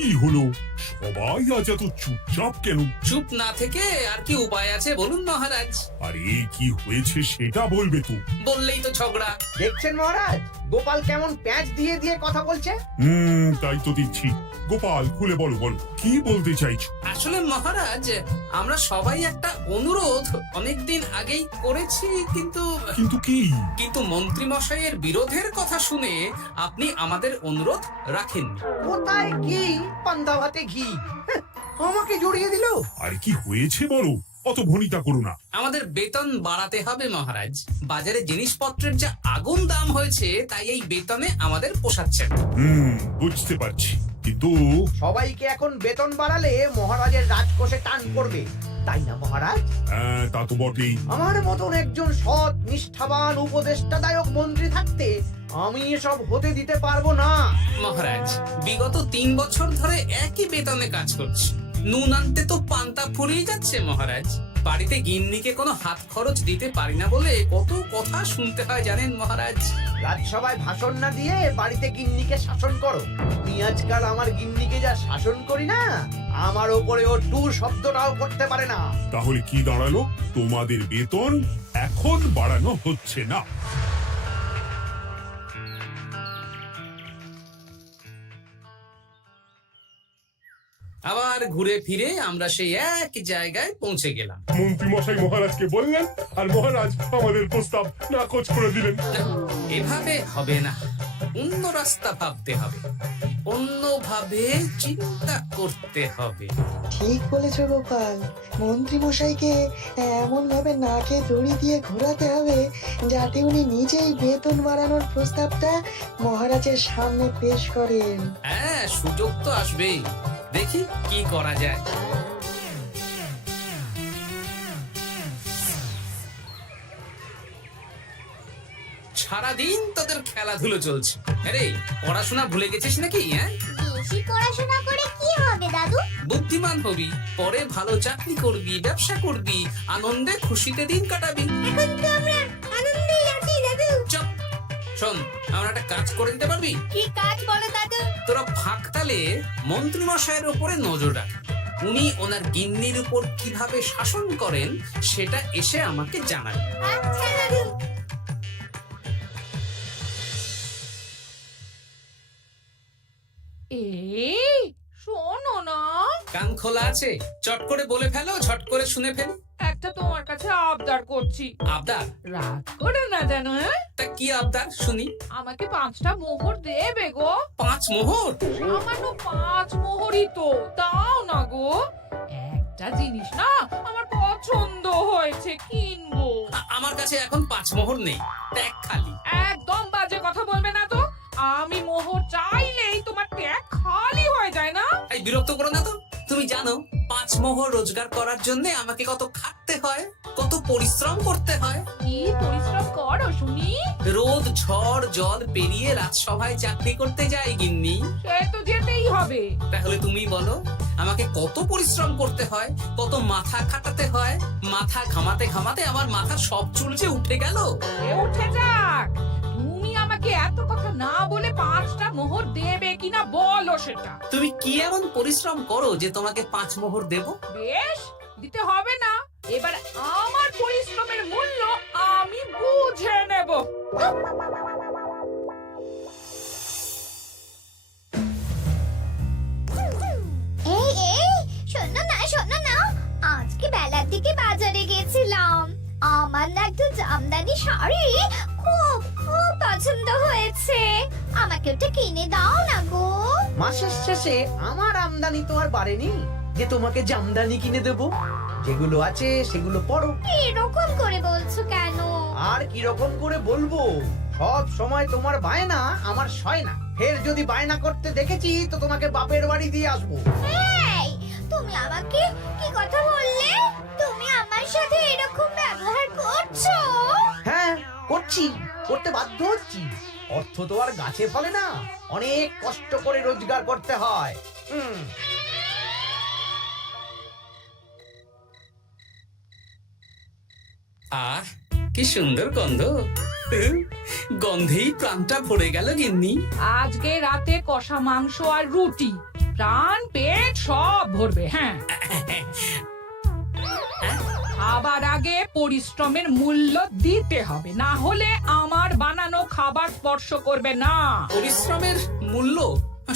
কি হলো? সবাই আজ এত চুপচাপ কেন? চুপ না থেকে আর কি উপায় আছে বলুন মহারাজ? আরে কি হয়েছে সেটা বলবে তো। বললেই তো ঝগড়া। দেখছেন মহারাজ, গোপাল কেমন প্যাঁচ দিয়ে দিয়ে কথা বলছে। তাই তো দেখছি। গোপাল, খুলে বলো বলো, কি বলতে চাইছো? আসলে মহারাজ, আমরা সবাই একটা অনুরোধ অনেকদিন আগেই করেছি, কিন্তু কিন্তু কি? কিন্তু মন্ত্রী মশাইয়ের বিরোধের কথা শুনে আপনি আমাদের অনুরোধ রাখেননি। কোথায় ঘি, পান্তা ভাতে ঘি। হ্যাঁ, আমাকে জড়িয়ে দিল। আর কি হয়েছে বলো, অত ভনিতা করো না। আমাদের বেতন বাড়াতে হবে মহারাজ। বাজারে জিনিসপত্রের যা আগুন দাম হয়েছে, তাই এই বেতনে আমাদের পোষাচ্ছে না। বুঝতে পারছি, কিন্তু সবাইকে এখন বেতন বাড়ালে মহারাজের রাজকোষে টান পড়বে, তাই না মহারাজ? হ্যাঁ, তা তো বটেই। আমার মতন একজন সৎ নিষ্ঠাবান উপদেষ্টাদায়ক মন্ত্রী থাকতে আমি এসব হতে দিতে পারবো না। মহারাজ, বিগত 3 বছর ধরে একই বেতনে কাজ করছি। নুন আনতে তো পান্তা ফুরিয়ে যাচ্ছে মহারাজ। বাড়িতে গিন্নিকে কোনো হাত খরচ দিতে পারি না বলে কত কথা শুনতে হয় জানেন মহারাজ। রাজসভায় ভাষণ না দিয়ে বাড়িতে গিন্নিকে শাসন করো। আমি আজকাল আমার গিন্নিকে যা শাসন করি না, আমার ওপরে ও টু শব্দটাও করতে পারে না। তাহলে কি দাঁড়ালো? তোমাদের বেতন এখন বাড়ানো হচ্ছে না। আবার ঘুরে ফিরে আমরা সেই এক জায়গায় পৌঁছে গেলাম। মন্ত্রী মশাই মহারাজকে বললেন, আর মহারাজ আমাদের প্রস্তাব নাকচ করে দিলেন। না, এভাবে হবে না। অন্য রাস্তা ভাবতে হবে, অন্যভাবে চিন্তা করতে হবে। ঠিক বলেছো গোপাল, মন্ত্রী মশাইকে এমন ভাবে নাকে দড়ি দিয়ে ঘোরাতে হবে যাতে উনি নিজেই বেতন বাড়ানোর প্রস্তাবটা মহারাজের সামনে পেশ করেন। হ্যাঁ, সুযোগ তো আসবেই। দেখি কি করা যায়। সারাদিন তোদের খেলাধুলো চলছে। আরে, পড়াশোনা ভুলে গেছিস নাকি? হ্যাঁ, বেশি পড়াশোনা করে কি হবে দাদু? বুদ্ধিমান হবি, পরে ভালো চাকরি করবি, ব্যবসা করবি, আনন্দে খুশিতে দিন কাটাবি। এখন তো আমরা আনন্দেই আছি দাদু। চুপ! শোন, আমরা একটা কাজ করে দিতে পারবি? কি কাজ বলো দাদু? তোরা ফাঁকতালে মন্ত্রী মশাইয়ের উপরে নজর রাখ। উনি ওনার গিন্নির উপর কিভাবে শাসন করেন সেটা এসে আমাকে জানাবে। আচ্ছা দাদু। এই শোনো না, কান খোলা আছে, চট করে বলে ফেলো, ঝট করে শুনে ফেলি। একটা তোমার কাছে আবদার করছি, আবদার? রাগ করে না জানো। হ্যাঁ, তা কি আবদার শুনি? আমাকে 5টা মোহর দেবে গো। 5 মোহর? সামান্য 5 মোহরই তো, দাও না গো। একটা জিনিস না আমার পছন্দ হয়েছে, কিনবো। আমার কাছে এখন 5 মোহর নেই, ট্যাগ খালি। একদম বাজে কথা বলবে না তো। আমি মোহর চাইলেই তোমার ট্যাগ খালি হয়ে যায় না। এই বিরক্ত করো না তো। তুমি জানো 5 মোহর রোজগার করার জন্য আমাকে কত খাটতে হয়, কত পরিশ্রম করতে হয়। কি পরিশ্রম করো শুনি? রোদ ঝড় জল পেরিয়ে রাজসভায় চাকরি করতে যাই গিন্নি। সে তো যেতেই হবে। তাহলে তুমি বলো, আমাকে কত পরিশ্রম করতে হয়, কত মাথা খাটাতে হয়। মাথা ঘামাতে ঘামাতে আমার মাথার সব চুল যে উঠে গেল। এ উঠে যাক, তুমি আমাকে এত কথা না বলে 5টা মোহর দেবে কিনা বলো সেটা। তুমি কি এমন পরিশ্রম করো যে তোমাকে 5 মোহর দেব? বেশ, দিতে হবে না। এবার আমার পরিশ্রমের মূল্য আমি বুঝে নেব। এই এই শোনো না শোনো না, আজকে বেলার দিকে বাজারে গেছিলাম। আমার না একটু জামদানি শাড়ি খুব খুব পছন্দ হয়েছে। আমাকে ওটা কিনে দাও না গো। মাসের শেষে আমার আমদানি তো আর বাড়েনি যে তোমাকে জামদানি কিনে দেব। যেগুলো আছে সেগুলো পরো। এরকম করে বলছো কেন? আর কিরকম করে বলবো, সব সময় তোমার বায়না আমার সয় না। ফের যদি বায়না করতে দেখেছি তো তোমাকে বাপের বাড়ি দিয়ে আসবো। এই, তুমি আমাকে কি কথা বললে? তুমি আমার সাথে এরকম ব্যবহার করছো? হ্যাঁ, করছি, করতে বাধ্য হচ্ছি। অর্থ তো আর গাছে ফলে না, অনেক কষ্ট করে রোজগার করতে হয়। আহ, কি সুন্দর গন্ধ। গন্ধেই প্রাণটা ভরে গেল গিন্নি। আজকে রাতে কষা মাংস আর রুটি, প্রাণ পেট সব ভরবে। হ্যাঁ, খাবার আগে পরিশ্রমের মূল্য দিতে হবে, না হলে আমার বানানো খাবার স্পর্শ করবে না। পরিশ্রমের মূল্য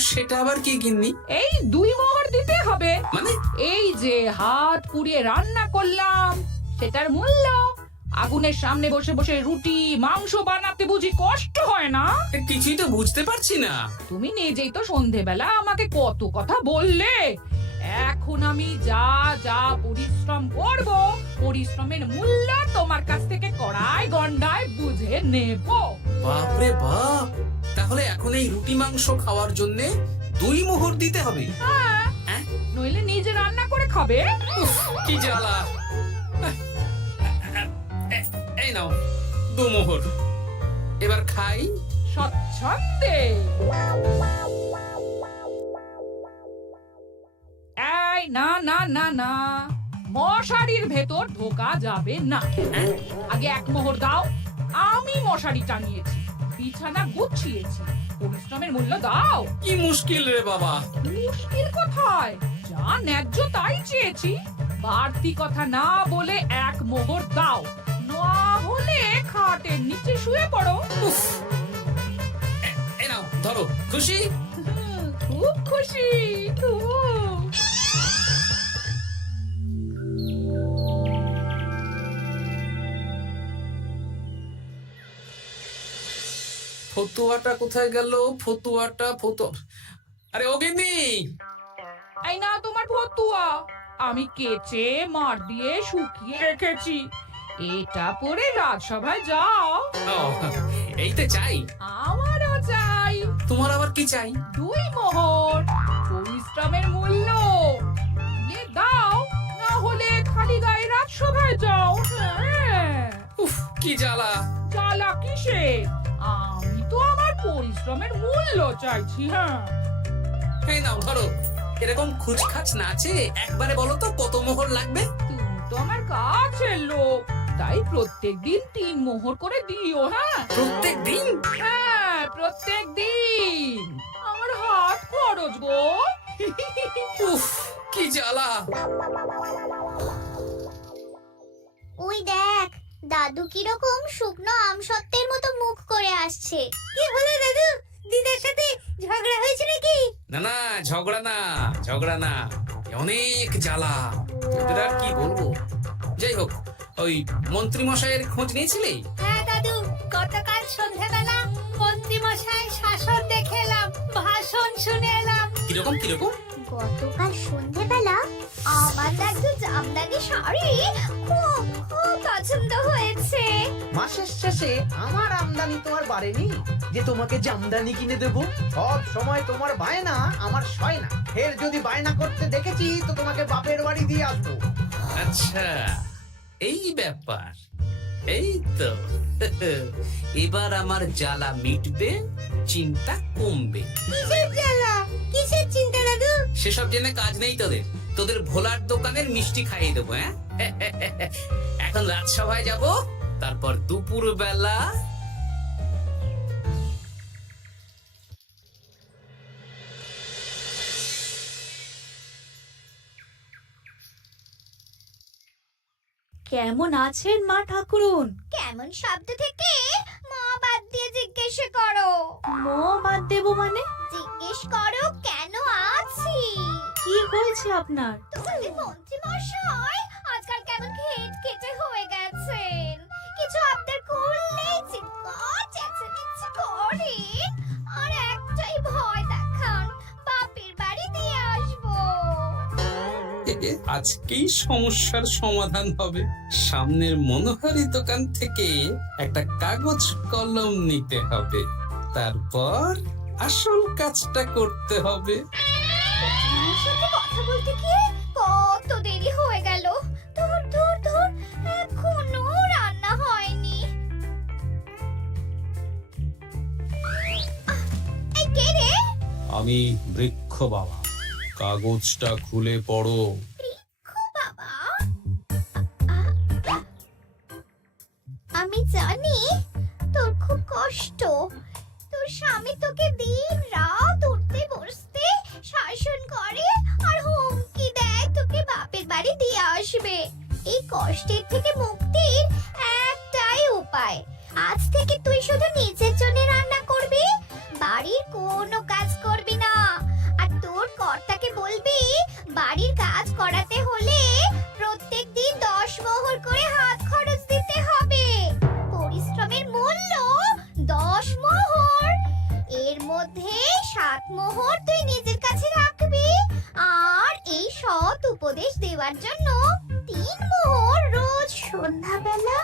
সেটা আবার কি গিন্নি? এই 2 মোহর দিতে হবে। মানে এই যে হাত পুড়িয়ে রান্না করলাম সেটার মূল্য। আগুনের সামনে বসে বসে রুটি মাংস বানাতে বুঝি কষ্ট হয় না? কিছুই তো বুঝতে পারছি না। তুমি নিজেই তো সন্ধেবেলা আমাকে কত কথা বললে। এখন আমি যা যা পরিশ্রম করব, পরিশ্রমের মূল্য তোমার কাছ থেকে কড়াই গন্ডায় বুঝে নেব। বাপরে বাপ, তাহলে এখন এই রুটি মাংস খাওয়ার জন্য 2 মোহর দিতে হবে? হ্যাঁ, নইলে নিজে রান্না করে খাবে। উফ, কি জ্বালা। এই নাও 2 মোহর, এবার খাই। স্বচ্ছন্দে। এই না না না না, মশারির ভেতর ঢোকা যাবে না। আগে 1 মোহর দাও। আমি মশারি টানিয়েছি, বিছানা গুছিয়েছি, পরিশ্রমের মূল্য দাও। কি মুশকিল রে বাবা। মুশকিল কোথায়? যা ন্যায্য তাই চেয়েছি। বাড়তি কথা না বলে 1 মোহর দাও, না হলে খাটের নিচে শুয়ে পড়ো। উফ, এই নাও ধরো। খুশি? খুব খুশি, খুব। ফতুয়াটা কোথায় গেল? ফতুয়াটা আরে ও গিন্নি, এই না তোমার ফতুয়া, আমি কেচে মার দিয়ে শুকিয়ে রেখেছি। এটা পরে রাজসভায় যাও। ও, এইতে চাই। আমারও চাই। তোমার আবার কি চাই? 2 মোহর, পরিশ্রমের মূল্য। দাও, না হলে খালি গায়ে রাজসভায় যাও। হ্যাঁ, উফ, কি জ্বালা। জ্বালা কিসে? আমি তো আমার পরিশ্রমের মূল্য চাইছি। হ্যাঁ, এই নাও ধরো। এরকম খুচখাচ নাচে একবারে বলো তো কত মোহর লাগবে? তুমি তো আমার কাছের লোক, তাই প্রত্যেকদিন 3 মোহর করে দিও। হ্যাঁ প্রত্যেক দিন? হ্যাঁ, প্রত্যেক দিন। আমার হাত খরচ গো। উফ, কি জ্বালা। ওই দেখ, দাদু কিরকম শুকনো আমসত্ত্বের মতো মুখ করে আসছে। কি হলো দাদু? দিদার সাথে ঝগড়া হয়েছে নাকি? না না, ঝগড়া না, অনেক জ্বালা। তোদের আর কি বলবো। যাই হোক, ওই মন্ত্রী মশাইয়ের খোঁজ নিয়েছিলি? হ্যাঁ দাদু, গতকাল সন্ধ্যাবেলা মন্ত্রী মশাই শাসন দেখে এলাম, ভাষণ শুনে এলাম। কিরকম? গতকাল সন্ধ্যাবেলা আমার একটু জামদানি শাড়ি খুব খুব পছন্দ হয়েছে। মাসের শেষে আমার আমদানি তোমার বাড়েনি যে তোমাকে জামদানি কিনে দেবো। সব সময় তোমার বায়না আমার সয় না। ফের যদি বায়না করতে দেখেছি তো তোমাকে বাপের বাড়ি দিয়ে আসবো। আচ্ছা, এই ব্যাপার। এই তো এবার আমার জ্বালা মিটবে, চিন্তা কমবে। কিসের জ্বালা? কিসের চিন্তা দাদু? সেসব জেনে কাজ নেই তোদের ভোলার দোকানের মিষ্টি খাইয়ে দেবো। হ্যাঁ, এখন রাজসভায় যাব, তারপর দুপুর বেলা কেমন আছেন মা ঠাকুরুন? কেমন শব্দ থেকে মা বাদ দিয়ে জিজ্ঞেস করো। মো বাদ দেবো মানে? জিজ্ঞেস করো কেন আছি। কি হয়েছে আপনার? তোমাদের মন্ত্রী মশাই আজকাল কেমন খেটখেটে হয়ে গেছেন। কিছু আবদার করলেই চিৎকার চেঁচামেচি করেন, আর একটাই ভয় দেখান, বাপের বাড়ি দিয়ে আসবো। আজকেই সমস্যার সমাধান হবে। সামনের মনোহারি দোকান থেকে একটা কাগজ কলম নিতে হবে, তারপর আসল কাজটা করতে হবে। তোমার সাথে কথা বলতে গিয়ে কত দেরি হয়ে গেল। ধুর, এখনো রান্না হয়নি। এই কে রে? আমি বৃক্ষ বাবা, কাগজটা খুলে পড়ো। বাবা, আমি জানি তোর খুব কষ্ট। তোর স্বামী তোকে দিন রাত উঠতে বসতে শাসন করে। আজ থেকে তুই শুধু নিজের জন্য রান্না করবি, বাড়ির কোনো কাজ করবি না। আর তোর কর্তাকে বলবি বাড়ির কাজ করাতে হলে প্রত্যেকদিন 10 মোহর করে হাত খরচ দিতে হবে। পরিশ্রমের মূল্য 10 মোহর। এর মধ্যে 7 মোহর তুই নিজের কাছে রাখবি, আর এই সৎ উপদেশ দেওয়ার জন্য 3 মোহর রোজ সন্ধ্যাবেলা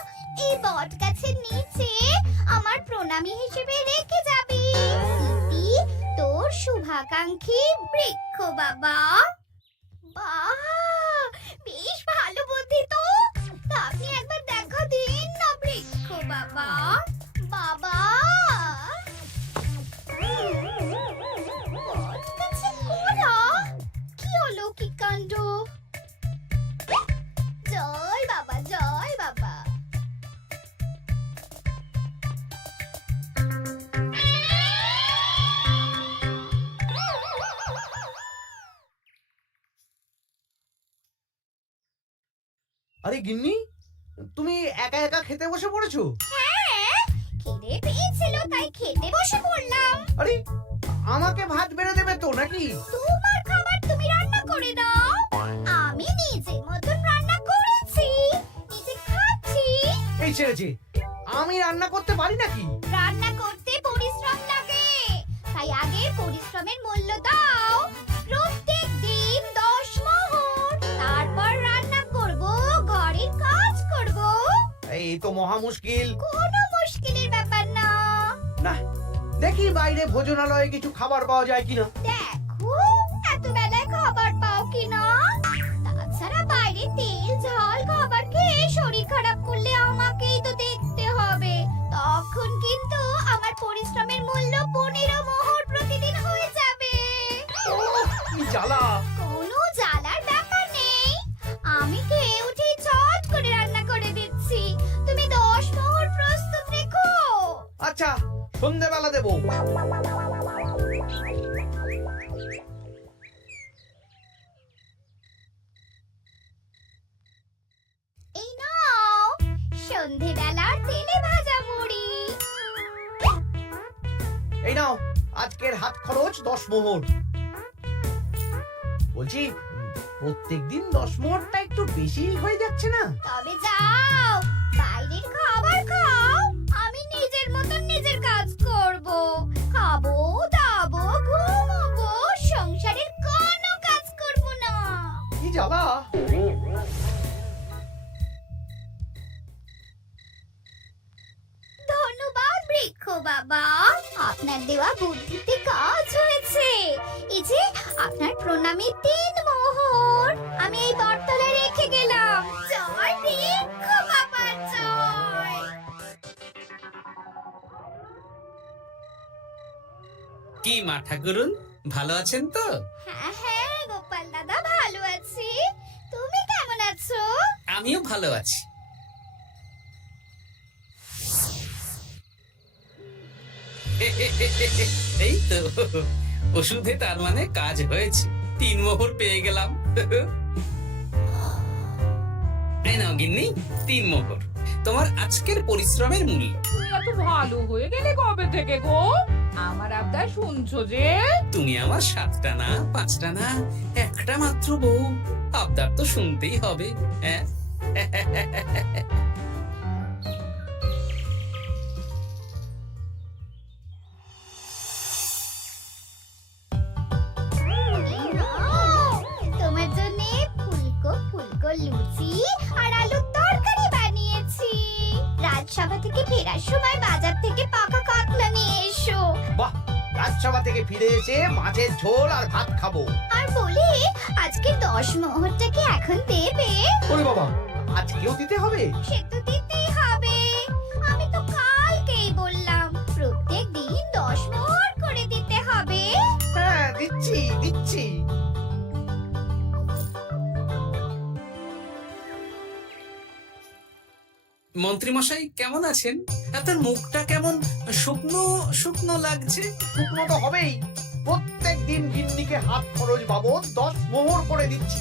এই বট গাছের নিচে আমার প্রণামী হিসেবে রেখে যাবি। ইতি তোর শুভাকাঙ্ক্ষী বৃক্ষ বাবা। বাহ, বেশ ভালো বুদ্ধি তো। তা আপনি একবার দেখা দিন না বৃক্ষ বাবা। বাবা, বট গাছের গোড়া, কি অলৌকিক কাণ্ড। জয় বাবা, জয় বাবা। আরে গিন্নি, তুমি একা একা খেতে বসে পড়েছো? হ্যাঁ, খিদে পেয়েছিল তাই খেতে বসে পড়লাম। আরে আমাকে ভাত বেড়ে দেবে তো নাকি? তোমার খাবার তুমি রান্না করে দাও। আমি নিজের মতন রান্না করেছি, নিজে খাচ্ছি। এই ছেড়েছে, আমি রান্না করতে পারি নাকি? রান্না করতে পরিশ্রম লাগে, তাই আগে পরিশ্রমের মূল্য দাও। প্রত্যেক দিন 10 মোহর, তারপর রান্না করব, ঘরের কাজ করব। এই তো মহা মুশকিল। কোনো মুশকিলের ব্যাপার না। না, দেখি বাইরে ভোজনালয়ে কিছু খাবার পাওয়া যায় কিনা। দেখো এত বেলায় খাবার পাও কিনা। তাছাড়া বাইরে তেল ঝাল খাবার খেয়ে শরীর খারাপ করলে আমাকেই তো দেখতে হবে। তখন কিন্তু আমার পরিশ্রমের মূল্য 15 মোহর প্রতিদিন হয়ে যাবে। কি জ্বালা! কোনো জ্বালার ব্যাপার নেই, আমি খেয়ে উঠে চট করে রান্না করে দিচ্ছি। তুমি 10 মোহর প্রস্তুত রেখো। আচ্ছা, সন্ধ্যাবেলা দেবো। এই নাও সন্ধেবেলার তেলে ভাজা মুড়ি। এই নাও আজকের হাত খরচ 10 মোহর। বলছি, প্রত্যেকদিন 10 মোহরটা একটু বেশি হয়ে যাচ্ছে না? তবে যাও, বাইরের খাবার খাও, আমি নিজের মতন নিজের কাজ করব। খাবো, দাবো, ঘুমাবো, সংসারের কোনো কাজ করব না। কি জ্বালা! ধন্যবাদ বৃক্ষ বাবা, আপনার দেওয়া বুদ্ধিতে কাজ হয়েছে। এই যে আপনার প্রণামী 3 মোহর আমি এই বটতলায় রেখে গেলাম। জয় বৃক্ষ বাবা, জয়। কি মা ঠাকুরুন, ভালো আছেন তো? হ্যাঁ হ্যাঁ গোপাল দাদা, ভালো আছি। তুমি কেমন আছো? আমিও ভালো আছি। এই তো ওষুধে তার মানে কাজ হয়েছে, 3 মোহর পেয়ে গেলাম। এই নাও গিন্নি, 3 মোহর তোমার আজকের পরিশ্রমের মূল্য। তুমি এত ভালো হয়ে গেলে কবে থেকে গো? আমার আবদার শুনছো যে? তুমি আমার 7টা না 5টা না, একটা মাত্র বউ, আবদার তো শুনতেই হবে। হ্যাঁ, এই নাও, তোমার জন্য ফুলকো ফুলকো লুচি আর আলুর তরকারি বানিয়েছি। রাজসভা থেকে ফেরার সময় বাজার থেকে পাকা কাতলা নিয়ে এসো। বাহ, রাজসভা থেকে ফিরে এসে মাছের ঝোল আর ভাত খাবো। আর বলি, আজকে 10 মোহরটা কি এখন দেবে? ওরে বাবা, আজকেও দিতে হবে? সে তো দিতেই হবে। আমি তো কালকেই বললাম প্রত্যেক দিন 10 মোহর করে দিতে হবে। হ্যাঁ, দিচ্ছি দিচ্ছি। মন্ত্রী মশাই কেমন আছেন? আপনার মুখটা কেমন শুকনো শুকনো লাগছে। শুকনো তো হবেই। প্রত্যেক দিন গিন্নিকে হাত খরচ বাবদ 10 মোহর করে দিচ্ছি।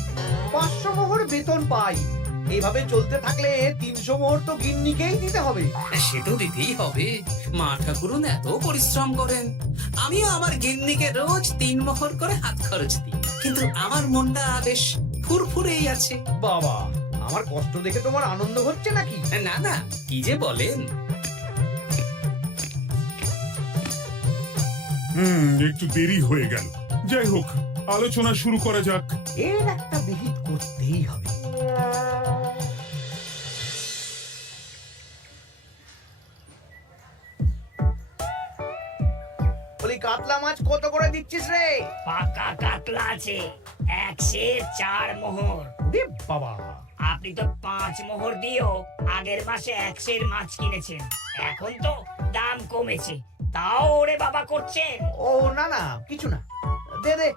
500 মোহর বেতন পাই। এইভাবে চলতে থাকলে 300 মোহর তো গিন্নিকেই দিতে হবে। সে তো দিতেই হবে। মা ঠাকুরুন এত পরিশ্রম করেন, আমিও আমার গিন্নিকে রোজ 3 মোহর করে হাত খরচ দিই, কিন্তু আমার মনটা বেশ ফুরফুরেই আছে। বাবা, আমার কষ্ট দেখে তোমার আনন্দ হচ্ছে নাকি? না না, কি যে বলেন। একটু দেরি হয়ে গেল। যাই হোক, আলোচনা শুরু করা যাক। এর একটা বিহিত করতেই হবে। বলি, কাতলা মাছ কত করে দিচ্ছিস রে? পাকা কাতলা আছে 104 মোহর। ওরে বাবা, আপনি তো 5 মোহর দিয়েও আগের মাসে 100 মাছ কিনেছেন, এখন তো দাম কমেছে, তাও ওরে বাবা করছেন। ও না না, কিছু না, দে দে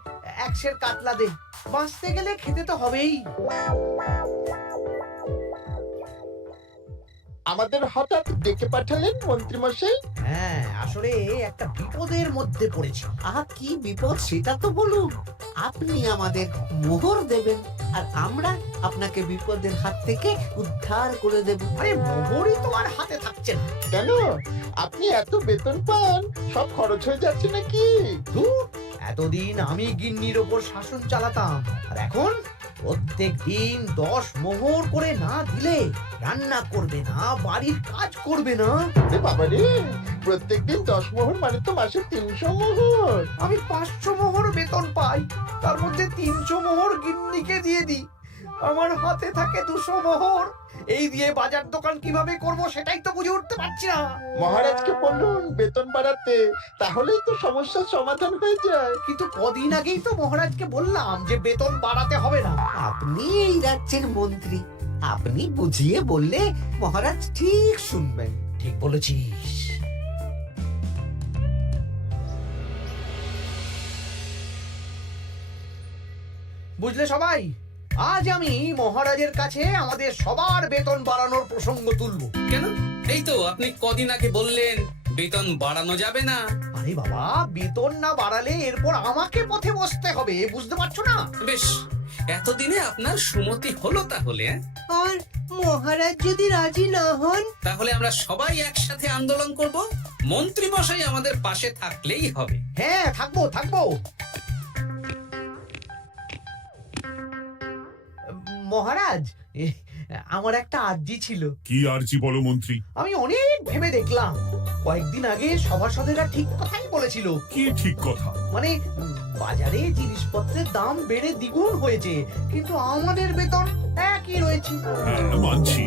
100 কাতলা দে। বাঁচতে গেলে খেতে তো হবেই। আমাদের হঠাৎ ডেকে পাঠালেন মন্ত্রী মশাই? হ্যাঁ, আসলে একটা বিপদের মধ্যে পড়েছি। আহা, কি বিপদ সেটা তো বলুন। আপনি আমাদের মোহর দেবেন আর আমরা আপনাকে বিপদের হাত থেকে উদ্ধার করে দেব। আরে মোহরই তো আর হাতে থাকছে না। কেন? আপনি এত বেতন পান, সব খরচ হয়ে যাচ্ছে নাকি? ধুর, এতদিন আমি গিন্নির ওপর শাসন চালাতাম, আর এখন প্রত্যেক দিন 10 মোহর করে না দিলে রান্না করবে না, বাড়ির কাজ করবে না। আরে বাবা রে, প্রত্যেকদিন 10 মোহর মানে তো মাসে 300 মোহর। আমি 500 মোহর বেতন পাই, তার মধ্যে 300 মোহর গিন্নিকে দিয়ে দিই। আমার হাতে থাকে 200 মোহর। এই দিয়ে বাজার দোকান কিভাবে করব সেটাই তো বুঝে উঠতে পারছি না। মহারাজকে বলুন বেতন বাড়াতে, তাহলেই তো সমস্যার সমাধান হয়ে যায়। কিন্তু কদিন আগেই তো মহারাজকে বললাম যে বেতন বাড়াতে হবে না। আপনি এই রাজ্যের মন্ত্রী, আপনি বুঝিয়ে বললে মহারাজ ঠিক শুনবেন। ঠিক বলেছিস। বুঝলে সবাই, আজ আমি মহারাজের কাছে আমাদের সবার বেতন বাড়ানোর প্রসঙ্গ তুলবো। কেন? এই তো আপনি কদিন আগে বললেন বেতন বাড়ানো যাবে না। আরে বাবা, বেতন না বাড়ালে এরপর আমাকে পথে বসতে হবে, বুঝতে পারছো না? বেশ, এতদিনে আপনার সুমতি হলো তাহলে। আর মহারাজ যদি রাজি না হন? তাহলে আমরা সবাই একসাথে আন্দোলন করব, মন্ত্রী মশাই আমাদের পাশে থাকলেই হবে। হ্যাঁ, থাকবো থাকবো। মহারাজ, আমার একটা আর্জি ছিল। কি আরজি বলো মন্ত্রী? আমি অনেক ভেবে দেখলাম, কয়েকদিন আগে সভাসদেরা ঠিক কথাই বলেছিল। কি ঠিক কথা? মানে বাজারে জিনিসপত্রের দাম বেড়ে দ্বিগুণ হয়েছে, কিন্তু আমাদের বেতন একই রয়েছে। হ্যাঁ, মানছি,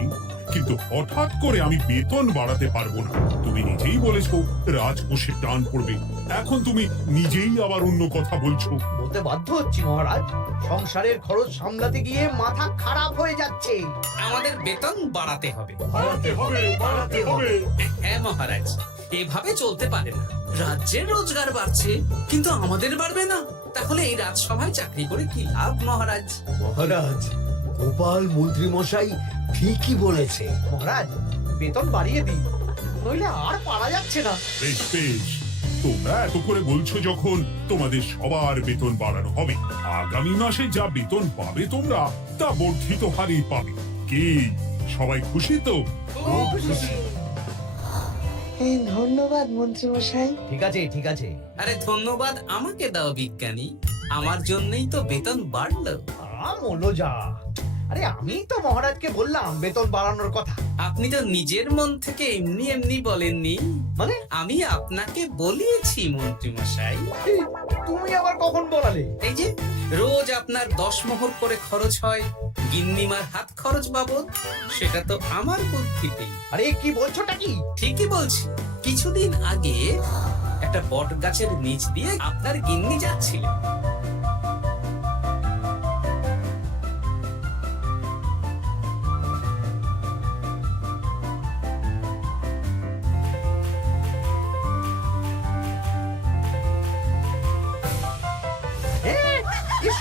কিন্তু হঠাৎ করে আমি বেতন বাড়াতে পারবো না। তুমি নিজেই বলেছো রাজকোষে টান পড়বে, এখন তুমি নিজেই আবার অন্য কথা বলছো। বলতে বাধ্য হচ্ছি মহারাজ, সংসারের খরচ সামলাতে গিয়ে মাথা খারাপ হয়ে যাচ্ছে। আমাদের বেতন বাড়াতে হবে। বাড়াতে হবে, বাড়াতে হবে। হ্যাঁ মহারাজ, এভাবে চলতে পারে না। রাজ্যের রোজগার বাড়ছে, কিন্তু আমাদের বাড়বে না। তাহলে এই রাজসভায় চাকরি করে কি লাভ মহারাজ? মহারাজ, গোপাল মন্ত্রী মশাই ঠিকই বলেছে। মহারাজ, বেতন বাড়িয়ে দিন, নইলে আর পারা যাচ্ছে না। বেশ বেশ, তোমরা এত করে বলছো যখন, তোমাদের সবার বেতন বাড়ানো হবে। আগামী মাসে যা বেতন পাবে তোমরা, তা বর্ধিত হারেই পাবে। কি সবাই খুশি তো? ধন্যবাদ মন্ত্রী মশাই। ঠিক আছে ঠিক আছে। আরে ধন্যবাদ আমাকে দাও বিজ্ঞানী, আমার জন্যই তো বেতন বাড়লো। মনোজা, আরে আমি তো মহারাজকে বললাম বেতন বাড়ানোর কথা। আপনি তো নিজের মন থেকে এমনি এমনি বলেননি, মানে আমি আপনাকে বলিয়েছি মন্ত্রী মশাই। তুমি আবার কখন বলালে? এই যে রোজ আপনার 10 মোহর করে খরচ হয় গিন্নিমার হাত খরচ বাবদ, সেটা তো আমার বুদ্ধিতেই। আরে কি বলছোটা কি? ঠিকই বলছি। কিছুদিন আগে একটা বট গাছের নিচ দিয়ে আপনার গিন্নি যাচ্ছিলেন।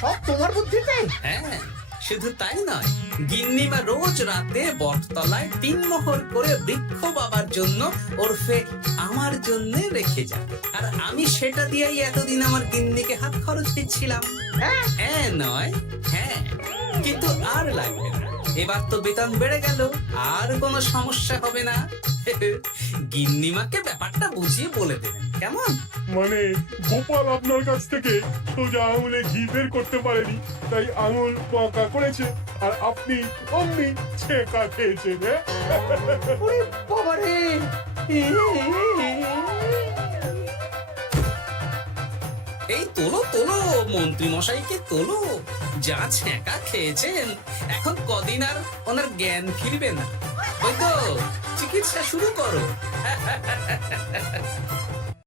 সব তোমার বুদ্ধিতে? হ্যাঁ, শুধু তাই নয়, গিন্নিমা রোজ রাতে বটতলায় 3 মোহর করে বৃক্ষ বাবার জন্য ওরফে আমার জন্য রেখে যাবে, আর আমি সেটা দিয়েই এতদিন আমার গিন্নিকে হাত খরচ দিচ্ছিলাম। হ্যাঁ নয়, হ্যাঁ, কিন্তু আর লাগবে না। এবার তো বেতন বেড়ে গেল, আর কোনো সমস্যা হবে না। গিন্নিমাকে ব্যাপারটা বুঝিয়ে বলে দেবেন, কেমন? মানে গোপাল আপনার কাছ থেকে সোজা আঙুলে ঘি বের করতে পারেনি, তাই আঙুল বাঁকা করেছে, আর আপনি অমনি ছেঁকা খেয়েছেন। ওরে বাবারে! এই তোলো তোলো, মন্ত্রী মশাইকে তোলো। যা ছ্যাঁকা খেয়েছেন, এখন কদিন আর ওনার জ্ঞান ফিরবে না। ওই তো চিকিৎসা শুরু করো।